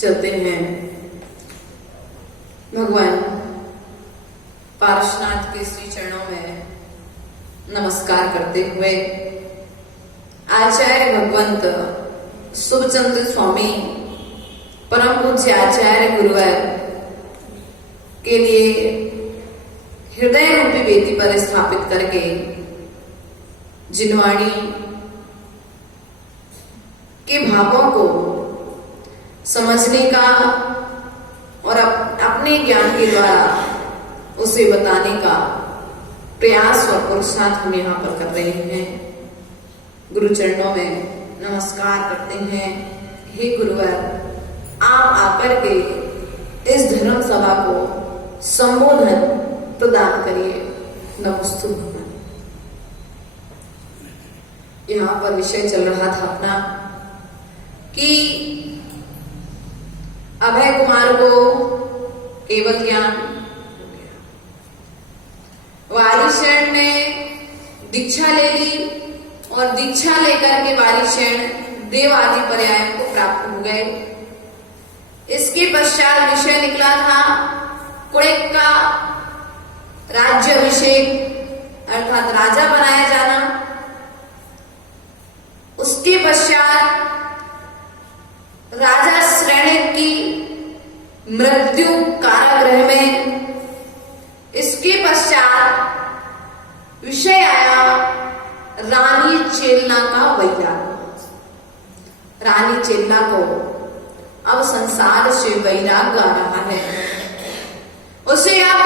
चलते हैं भगवान पार्श्वनाथ के श्री चरणों में नमस्कार करते हुए आचार्य भगवंत शुभचंद्र स्वामी परम पूज्य आचार्य गुरुवर के लिए हृदय रूपी वेदी पर स्थापित करके जिनवाणी के भावों को समझने का और अपने ज्ञान के द्वारा उसे बताने का प्रयास और पुरुषार्थ हम यहाँ पर कर रहे हैं। गुरु चरणों में नमस्कार करते हैं। हे गुरुवर, आप आकर के इस धर्म सभा को संबोधन प्रदान करिए। नमस्तु भगवान। यहाँ पर विषय चल रहा था अपना कि अभय कुमार को केवल ज्ञान, वालीशरण ने दीक्षा ले ली और दीक्षा लेकर के वालीशरण देव आदि पर्यायों को प्राप्त हो गए। इसके पश्चात विषय निकला था कुड़ेक का राज्याभिषेक अर्थात राजा बनाया जाना। उसके पश्चात राजा श्रेणिक की मृत्यु कारागृह में। इसके पश्चात विषय आया रानी चेलना का वैराग। रानी चेलना को अब संसार से वैराग आ रहा है। उसे अब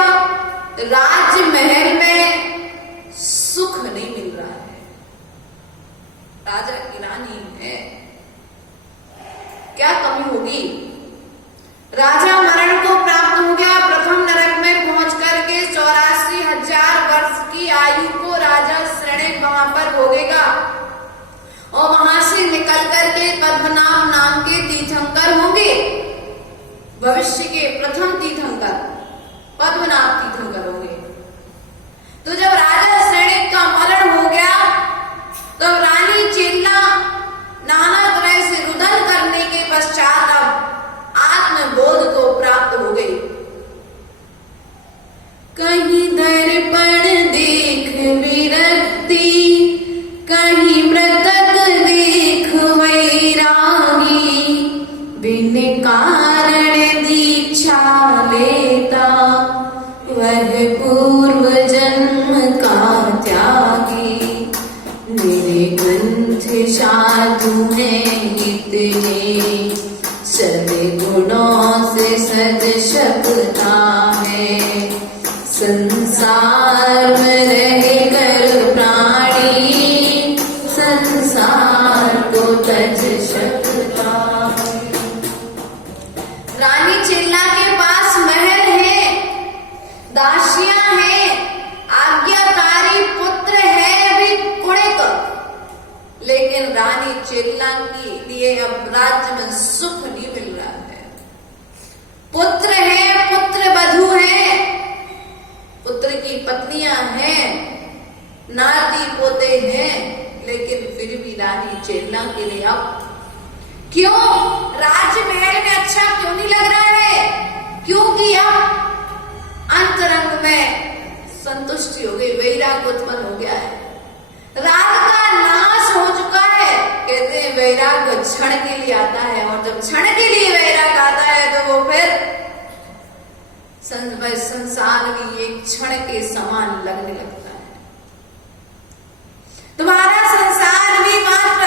राजमहल में सुख नहीं मिल रहा है। राजा की रानी है, क्या कमी होगी? राजा मरण को प्राप्त हो गया। प्रथम नरक में पहुंच करके 84,000 वर्ष की आयु को राजा श्रेणिक वहां पर भोगेगा और वहां से निकल करके पद्मनाभ नाम के तीर्थंकर होंगे। भविष्य के प्रथम तीर्थंकर पद्मनाभ तीर्थंकर होंगे। तो जब राजा श्रेणिक का मरण हो गया तो रानी चेलना नाना तरह से रुदन करने के पश्चात अब आत्मबोध को प्राप्त हो गई। कहीं दर्पण देख विरक्ति, कहीं मृतक देख वैरागी, बिन कारण दीक्षा लेता वह पूर्व जन्म का त्यागी। मेरे ग्रंथ साधु हैं इतने, सद्गुणों से सद सकता है। संसार में रहकर प्राणी संसार को तज सकता है। रानी चेलना के पास महल है, दासियां हैं, आज्ञाकारी पुत्र है भी कुड़िक, लेकिन रानी चेलना के लिए अब राज्य में सुख नहीं मिल रहा है। पुत्र है, पुत्र वधू है, पुत्र की पत्नियां हैं, नाती पोते हैं, लेकिन फिर भी रानी चेलना के लिए अब क्यों राजमहल में अच्छा क्यों नहीं लग रहा है? क्योंकि अब अंतरंग में संतुष्टि हो गई, वैराग उत्पन्न हो गया है, राग का नाश हो चुका है। कहते हैं वैराग क्षण के लिए आता है, और जब क्षण के लिए वैराग आता है तो वो फिर संसार की एक क्षण के समान लगने लगता है। तुम्हारा संसार भी मात्र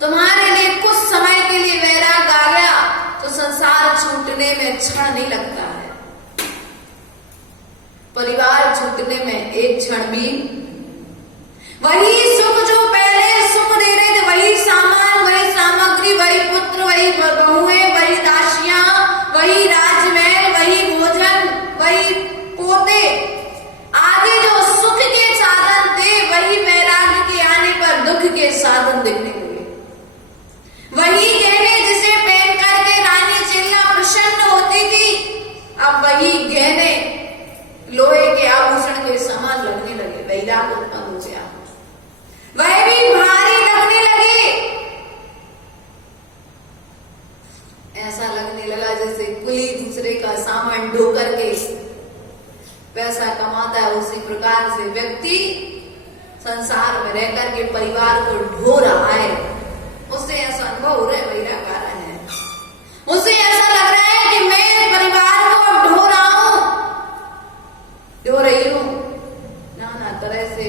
तुम्हारे लिए कुछ समय के लिए वैराग आ गया तो संसार छूटने में क्षण नहीं लगता है। परिवार छूटने में एक क्षण भी, वही सुख जो पहले सुख दे रहे थे, वही सामान, वही सामग्री, वही पुत्र, वही बहुएं, वही दासियां, वही राजमहल, वही भोजन, वही पोते आदि जो सुख के साधन थे, वही वैराग्य के आने पर दुख के साधन दिखने लगे। वही गहने जिसे पहन करके रानी चेलना प्रसन्न होती थी, अब वही गहने लोहे के आभूषण के समान लगने लगे। वैराग उत्पन्न हो गया, वह भी भारी लगने लगे। ऐसा लगने लगा जैसे कुली दूसरे का सामान ढो करके पैसा कमाता है, उसी प्रकार से व्यक्ति संसार में रह करके परिवार को ढो रहा है। उससे ऐसा अनुभव हो रहा है, वैराग आ रहा है, उसे ऐसा लग रहा है कि मैं परिवार को अब ढो रहा हूं, ढो रही हूं। नाना तरह से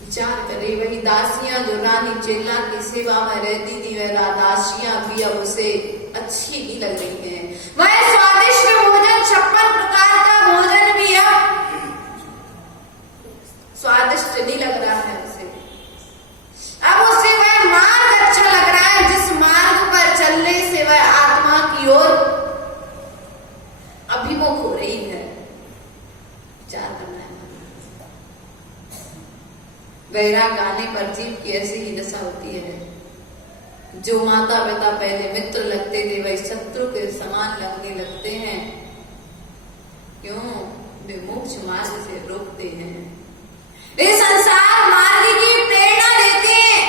विचार करे। वही दासियां जो रानी चेलना की सेवा में रहती थी, वह दासियां भी अब उसे अच्छी नहीं लग रही हैं। वह स्वादिष्ट भोजन, 56 प्रकार का भोजन भी अब स्वादिष्ट नहीं लग रहा है उसे। अब उसे वह मार्ग अच्छा लग रहा है जिस मार्ग पर चलने से वह आत्मा की ओर अभिमुख हो रही है। विचार करना है। वैराग आने पर जीव की ऐसी ही दशा होती है। जो माता पिता पहले मित्र लगते थे वही शत्रु के समान लगने लगते हैं। क्यों? वे मोक्ष मार्ग से रोकते हैं, वे संसार मार्ग की प्रेरणा देते हैं,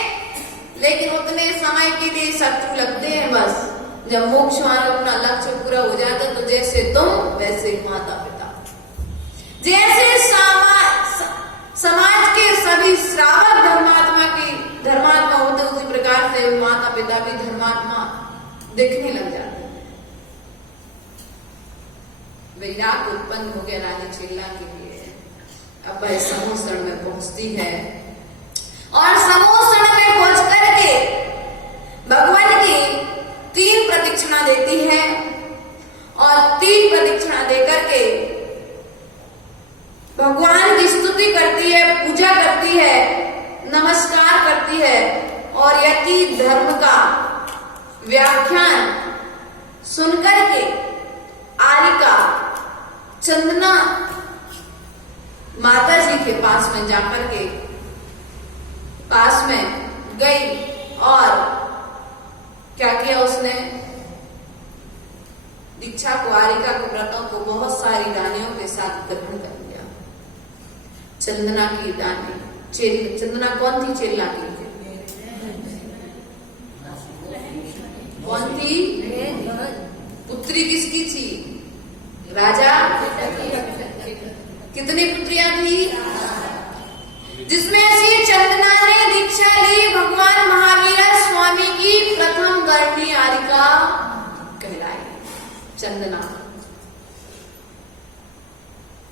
लेकिन उतने समय के लिए शत्रु लगते हैं। बस जब मोक्ष मार्ग अपना लक्ष्य पूरा हो जाता तो जैसे तुम वैसे माता पिता, जैसे सामान द्वारा भी धर्मात्मा दिखने लग जाते हैं। वैराग उत्पन्न हो गया रानी चेल्ला के लिए। अब वह समूसण में पहुंचती है और समूसण में पहुंच करके भगवान की 3 प्रदक्षिणा देती है और 3 प्रदक्षिणा देकर के भगवान की स्तुति करती है, पूजा करती है, नमस्कार करती है और यति धर्म का व्याख्यान सुनकर के आरिका चंदना माता जी के पास में जाकर के पास में गई और क्या किया उसने? दीक्षा को, आरिका को, व्रतों को बहुत सारी रानियों के साथ ग्रहण कर लिया। चंदना की रानी चंदना कौन थी? चेल्ला की कौन थी? पुत्री किसकी थी? राजा। कितनी पुत्रियां थी? जिसमें से चंदना ने दीक्षा ली भगवान महावीर स्वामी की प्रथम गर्णी आरिका कहलाई चंदना।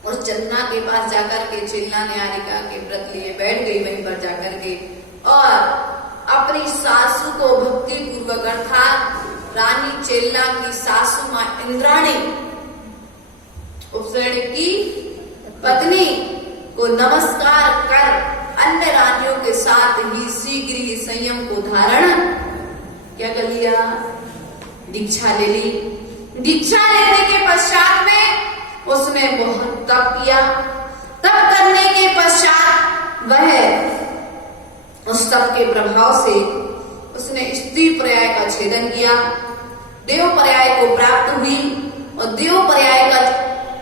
और चंदना के पास जाकर के चेल्ला ने आरिका के व्रत लिए बैठ गई वहीं पर जाकर के और अपनी सासू को भक्ति पूर्वक अर्थात रानी चेल्ला की सासू मां इंद्राणी उपसरण की पत्नी को नमस्कार कर अन्य रानियों के साथ ही शीघ्र ही संयम को धारण क्या कर लिया? दीक्षा ले ली। दीक्षा लेने के पश्चात में उसने बहुत तप किया। तप करने के पश्चात वह उस तप के प्रभाव से उसने स्त्री पर्याय का छेदन किया, देव पर्याय को प्राप्त हुई और देव पर्याय का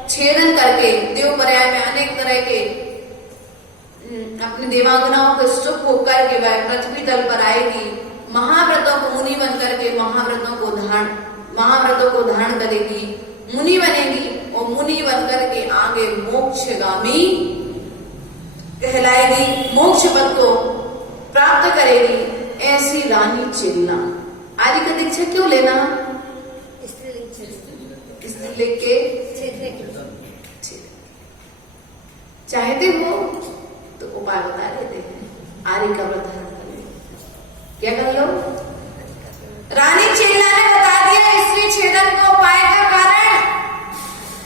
छेदन करके देव पर्याय में अनेक तरह के अपने देवांगनाओं के सुख होकर के वह पृथ्वी तल पर आएगी। महाव्रतों को मुनि बन करके महाव्रतों को धारण करेगी, मुनि बनेगी और मुनि बन करके आगे मोक्षगामी कहलाएगी, मोक्ष पद को प्राप्त करेगी। ऐसी रानी चेल्ला। आरिका दीक्षा क्यों लेना? स्त्रीलिंग के चाहते हो तो उपाय बता देते हैं। आरिका व्रत धारण कर लो। क्या कर लो? रानी चेल्ला ने बता दिया स्त्री छेदन का उपाय का कारण।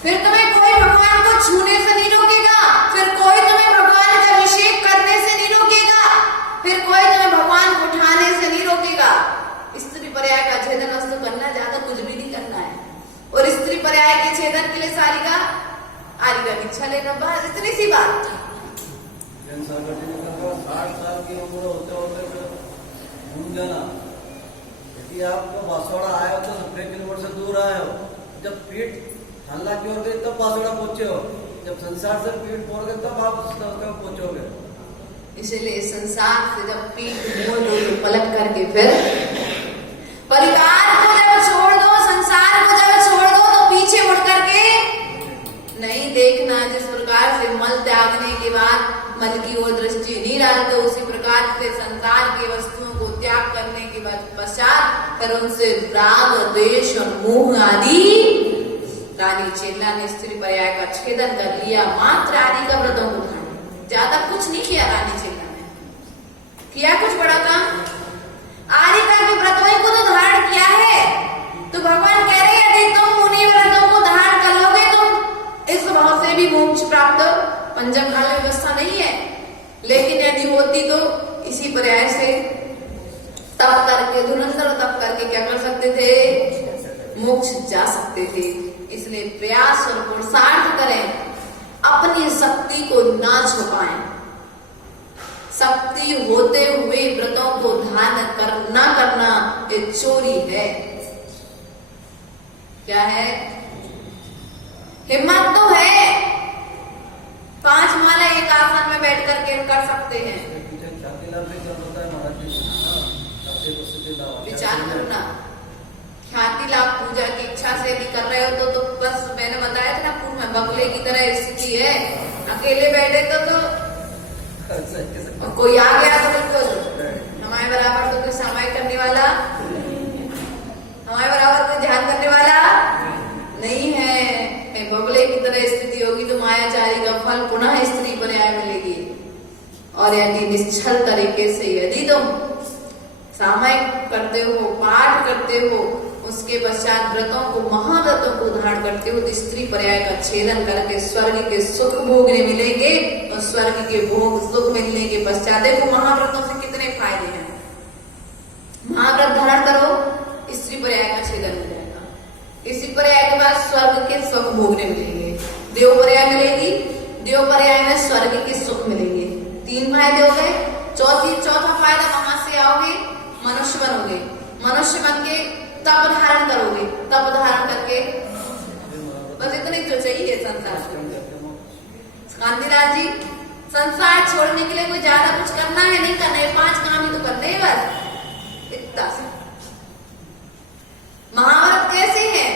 फिर तुम्हें कोई भगवान को छूने से नहीं रोकेगा, फिर कोई तुम्हें भगवान का अभिषेक करने से नहीं रोकेगा, फिर कोई तुम्हें भगवान को उठाने से नहीं रोकेगा। स्त्री पर्याय का छेदन वस्तु करना, ज्यादा कुछ भी नहीं करना है। और स्त्री पर्याय के छेदन के लिए आरिका दीक्षा लेना, बस इतनी सी बात। 60 साल की उम्र होते होते घूम जाना। यदि आपको बांसवाड़ा आए हो तो 90 किलोमीटर से दूर आए हो, जब पीठ ठंडा की ओर गई तब बांसवाड़ा पहुंचे हो, जब संसार से पीठ मोड़ गए तब आप पहुंचोगे। इसलिए संसार से जब पीठ मोड़ दो तो पलट करके फिर परिवार को जब छोड़ दो, संसार को जब छोड़ दो तो पीछे मुड़ करके नहीं देखना। जिस प्रकार से मल त्यागने के बाद मल की ओर दृष्टि नहीं डालते, उसी प्रकार से संसार की वस्तुओं को त्याग करने के बाद पश्चात फिर उनसे राग, द्वेष और मोह आदि। रानी चेल्ला ने स्त्री पर्याय का छेदन कर लिया मात्र आरिका व्रतों को धारण, ज्यादा कुछ नहीं किया। रानी चेल्ला ने किया कुछ बड़ा काम? आरिका के व्रतों को तो धारण किया है। तो भगवान कह रहे हैं यदि तुम मुनि व्रतों को धारण कर लोगे तुम इस भाव से भी मोक्ष प्राप्त। पंचम काल में व्यवस्था नहीं है, लेकिन यदि होती तो इसी पर्याय से तप करके धुरंधर तप करके क्या कर सकते थे? मोक्ष जा सकते थे। इसलिए प्रयास और पुरुषार्थ करें, अपनी शक्ति को ना छुपाएं। शक्ति होते हुए व्रतों को धारण न करना ये चोरी है। क्या है? हिम्मत तो है, 5 माला एक आसन में बैठ करके कर सकते हैं। विचार करना, ख्याति लाभ पूजा की इच्छा से भी कर रहे हो तो बस मैंने बताया था ना पूर्व में बगले की तरह स्थिति है। अकेले बैठे तो और कोई आ गया तो बिल्कुल हमारे बराबर तो कोई सामायिक करने वाला तुम्हारे बराबर कोई ध्यान करने वाला नहीं है। कहीं बबले की तरह स्थिति होगी तो मायाचारी का फल पुनः स्त्री पर्याय मिलेगी। और यदि निश्चल तरीके से यदि तुम सामयिक करते हो, पाठ करते हो, उसके पश्चात व्रतों को, महाव्रतों को धारण करते हो, तो स्त्री पर्याय का छेदन करके स्वर्ग के सुख भोगने मिलेंगे। और स्वर्ग के भोग सुख मिलने के पश्चात देखो महाव्रतों से कितने फायदे हैं। महाव्रत धारण करो, स्त्री पर्याय का छेदन हो जाएगा। इसी पर्याय के बाद स्वर्ग के सुख भोगने मिलेंगे। देव पर्याय मिलेगी, देव पर्याय में स्वर्ग के सुख मिलेंगे। 3 फायदे हो गए। चौथा फायदा, वहां से आओगे मनुष्य बनोगे, मनुष्य बन के तप धारण करोगे, तप धारण करके बस इतने जो चाहिए संसार। कांतिराज जी, संसार छोड़ने के लिए कोई ज्यादा कुछ करना है नहीं करना है, 5 काम ही तो करते हैं बस, इतना से। महाव्रत कैसे है?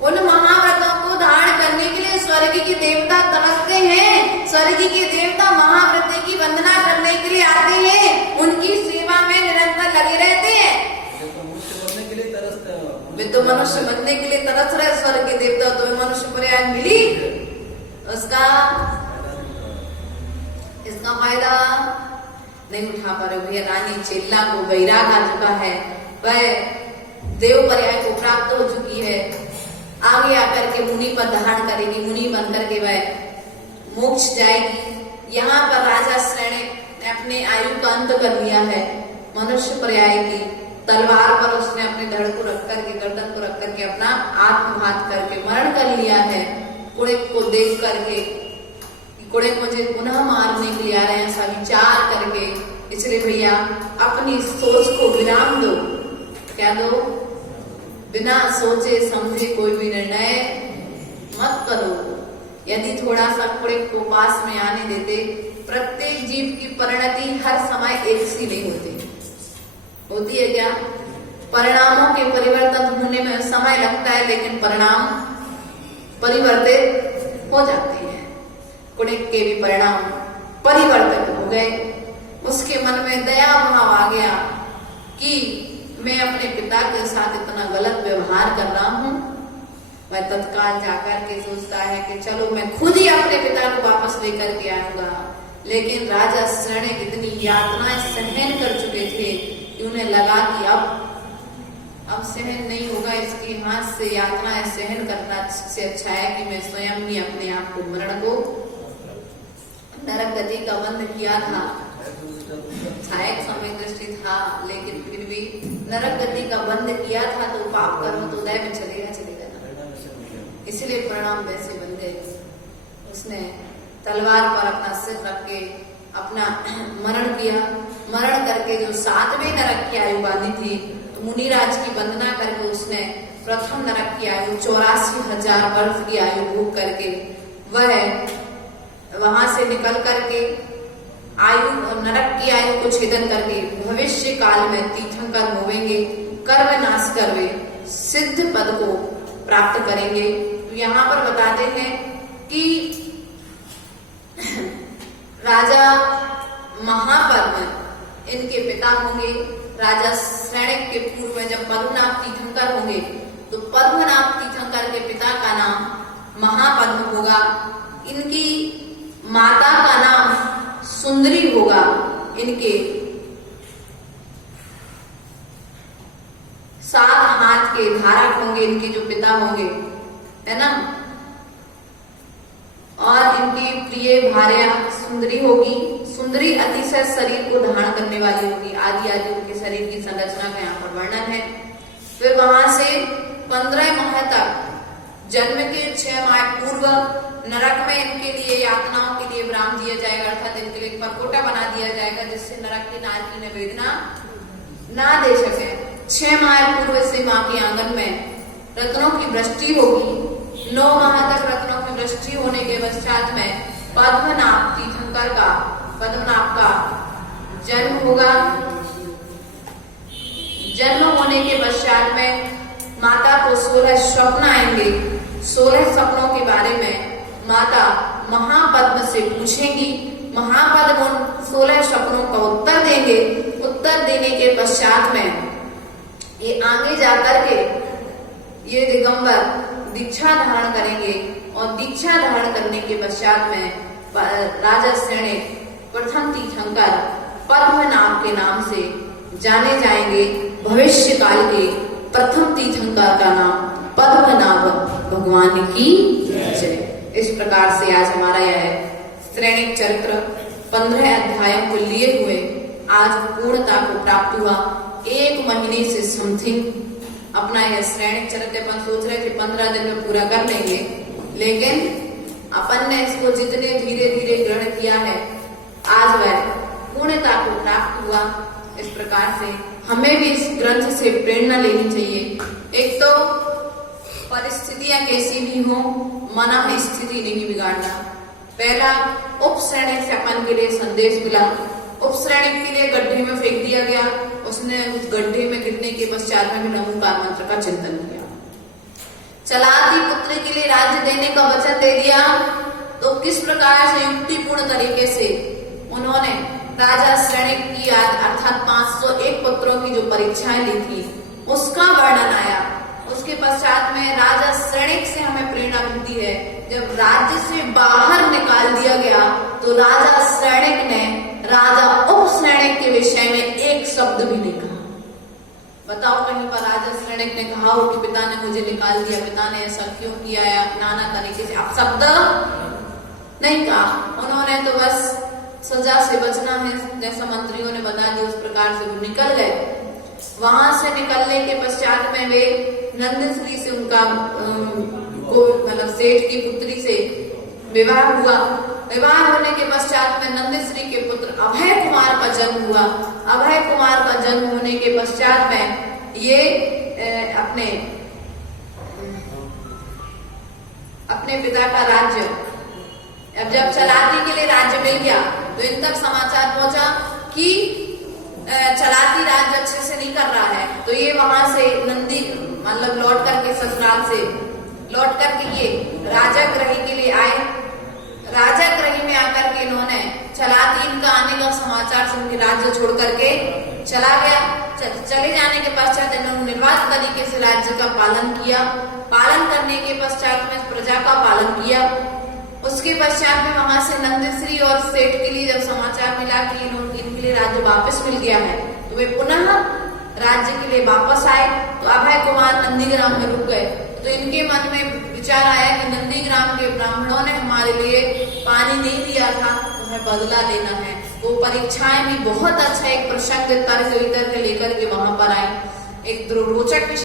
उन महाव्रतों को धारण करने के लिए स्वर्ग के देवता तरसते हैं। स्वर्ग के देवता महाव्रत की वंदना करने के लिए आते हैं, उनकी सेवा में निरंतर लगे रहते हैं। वे तो मनुष्य बनने के लिए तरस रहे स्वर्ग के देवता, तो मनुष्य पर्याय मिली, इसका फायदा नहीं उठा पा रहे भैया। रानी चेल्ला को वैराग आ चुका है, वह देव पर्याय को प्राप्त हो चुकी है, आगे आकर के मुनि पद धारण करेगी, मुनि बनकर के वह मोक्ष जाएगी। यहाँ पर राजा श्रेणी ने अपने आयु का अंत कर लिया है। मनुष्य पर्याय की तलवार पर उसने अपने धड़ को रख करके, गर्दन को रख करके अपना आत्मघात करके मरण कर लिया है। कुड़ेक को देख करके, कुड़ेक मुझे पुनः मारने के लिए आ रहे हैं, ऐसा विचार करके, इसलिए भैया अपनी सोच को विराम दो। क्या दो? बिना सोचे समझे कोई भी निर्णय मत करो। यदि थोड़ा सा कुड़ेक को पास में आने देते, प्रत्येक जीव की परिणति हर समय एक सी नहीं होती है क्या? परिणामों के परिवर्तन होने में समय लगता है, लेकिन परिणाम परिवर्तित हो जाते हैं। कुड़ेक के भी परिणाम परिवर्तित हो गए। उसके मन में दया भाव आ गया कि मैं अपने पिता के साथ इतना गलत व्यवहार कर रहा हूँ। वह तत्काल जाकर के सोचता है कि चलो मैं खुद ही अपने पिता को वापस लेकर के आऊंगा। लेकिन राजा शरणक इतनी यातनाएं सहन कर चुके थे कि उन्हें लगा कि अब सहन नहीं होगा, इसके हाथ से यातनाएं सहन करना से अच्छा है कि मैं स्वयं ही अपने आप को, मरण को, नरक गति का बंध किया था। सहायक समय दृष्टि था, लेकिन फिर भी नरक गति का बंध किया था, तो पाप कर्म तो उदय में चलेगा ना, इसलिए परिणाम वैसे बन गए। उसने तलवार पर अपना सिर रख के अपना मरण किया। मरण करके जो 7वें नरक की आयु बांधी थी, तो मुनिराज की वंदना करके उसने प्रथम नरक की आयु 84,000 वर्ष की आयु भोग करके वह वहां से निकल करके आयु नरक की आयु को छेदन करके भविष्य काल में तीर्थंकर होवेंगे, कर्म नाश कर वे सिद्ध पद को प्राप्त करेंगे। तो यहाँ पर बताते हैं कि राजा महापद्म इनके पिता होंगे। राजा श्रेणिक के पूर्व में जब पद्मनाभ तीर्थंकर होंगे, तो पद्मनाभ तीर्थंकर के पिता का नाम महापद्म होगा। इनकी माता का नाम सुंदरी होगा। इनके 7 हाथ के धारक होंगे इनके जो पिता होंगे, है ना। और इनकी प्रिय भार्या सुंदरी होगी। सुंदरी अतिशय शरीर को धारण करने वाली होगी। आदि आदि उनके शरीर की संरचना का यहाँ पर वर्णन है। फिर वहां से 15 माह तक, जन्म के 6 माह पूर्व नरक में इनके लिए यातनाओं के लिए विराम दिया जाएगा, अर्थात इनके लिए परकोटा बना दिया जाएगा, जिससे नरक की नारी ने वेदना ना दे सके। 6 माह पूर्व से माँ के आंगन में रत्नों की वृष्टि होगी। 9 माह तक रत्नों की वृष्टि होने के पश्चात में पद्मनाभ तीर्थंकर का, पद्मनाभ का जन्म होगा। जन्म होने के पश्चात में माता को 16 स्वप्न आएंगे। 16 सपनों के बारे में माता महापद्म से पूछेंगी। महापद्म उन 16 सपनों का उत्तर देंगे। उत्तर देने के पश्चात में ये आगे जाकर के ये दिगंबर दीक्षा धारण करेंगे और दीक्षा धारण करने के पश्चात में राजा श्रेणिक प्रथम तीर्थंकर पद्मनाभ के नाम से जाने जाएंगे। भविष्य काल के प्रथम तीर्थंकर का नाम पद्मनाभ भगवान की जय। इस प्रकार से आज हमारा यह श्रेणिक चरित्र 15 अध्यायों को लिए हुए आज पूर्णता को प्राप्त हुआ। 1 महीने से समथिंग अपना यह श्रेणिक चरित्र अपन सोच रहे थे 15 दिन में पूरा कर लेंगे, लेकिन अपन ने इसको जितने धीरे धीरे ग्रहण किया है आज वह पूर्णता को प्राप्त हुआ। इस प्रकार से हमें भी इस ग्रंथ से प्रेरणा लेनी चाहिए। एक तो परिस्थितियां कैसी भी हो, मन स्थिति नहीं बिगाड़ना। पहला उपश्रेणिक से अपन के लिए संदेश मिला। उपश्रेणिक के लिए गड्ढे में फेंक दिया गया, उसने उस गड्ढे में गिरने के पश्चात में भी नमोकार मंत्र का चिंतन किया। चलाती पुत्र के लिए राज्य देने का वचन दे दिया, तो किस प्रकार से युक्तिपूर्ण तरीके से उन्होंने राजा श्रेणिक की अर्थात 501 पुत्रों की जो परीक्षाएं ली थी उसका वर्णन आया। उसके पश्चात में राजा श्रेणिक से हमें प्रेरणा मिलती है। जब राज्य से बाहर निकाल दिया गया तो राजा श्रेणिक ने राजा उपश्रेणिक के विषय में एक शब्द भी नहीं कहा। बताओ कहीं पर राजा श्रेणिक ने कहा हो कि पिता ने मुझे निकाल दिया, पिता ने ऐसा क्यों किया, या नाना तरीके से आप शब्द नहीं कहा। उन्होंने तो बस सजा से बचना है, जैसा मंत्रियों ने बता दिया उस प्रकार से वो निकल गए। वहां से निकलने के पश्चात में वे नंदश्री से उनका मतलब सेठ की पुत्री से विवाह हुआ। विवाह होने के पश्चात में नंदश्री के पुत्र अभय कुमार का जन्म हुआ। अभय कुमार का जन्म होने के पश्चात में ये अपने पिता का राज्य, अब जब चलाती के लिए राज्य मिल गया तो इन तक समाचार पहुंचा कि चलाती राज्य अच्छे से नहीं कर रहा है, तो ये वहां से नंदी मतलब लौट करके ससुराल से लौट करके ये राजागृही के लिए आए। राजागृही में आकर के इन्होंने चलाती इनका आने का समाचार सुन के राज्य छोड़ करके चला गया। चले जाने के पश्चात इन्होंने निर्वाध तरीके से राज्य का पालन किया। पालन करने के पश्चात में प्रजा का पालन किया। उसके पश्चात में वहां से नंदश्री और सेठ के लिए जब समाचार मिला कि इनके लिए राज्य वापस मिल गया है, तो वे पुनः राज्य के लिए वापस आए। तो अभय कुमार नंदीग्राम में रुक गए। तो इनके मन में विचार आया कि नंदीग्राम के ब्राह्मणों ने हमारे लिए पानी नहीं दिया था, तो हमें बदला लेना है। वो परीक्षाएं भी बहुत अच्छा एक प्रसंग तर्क लेकर के वहां पर आई। एक रोचक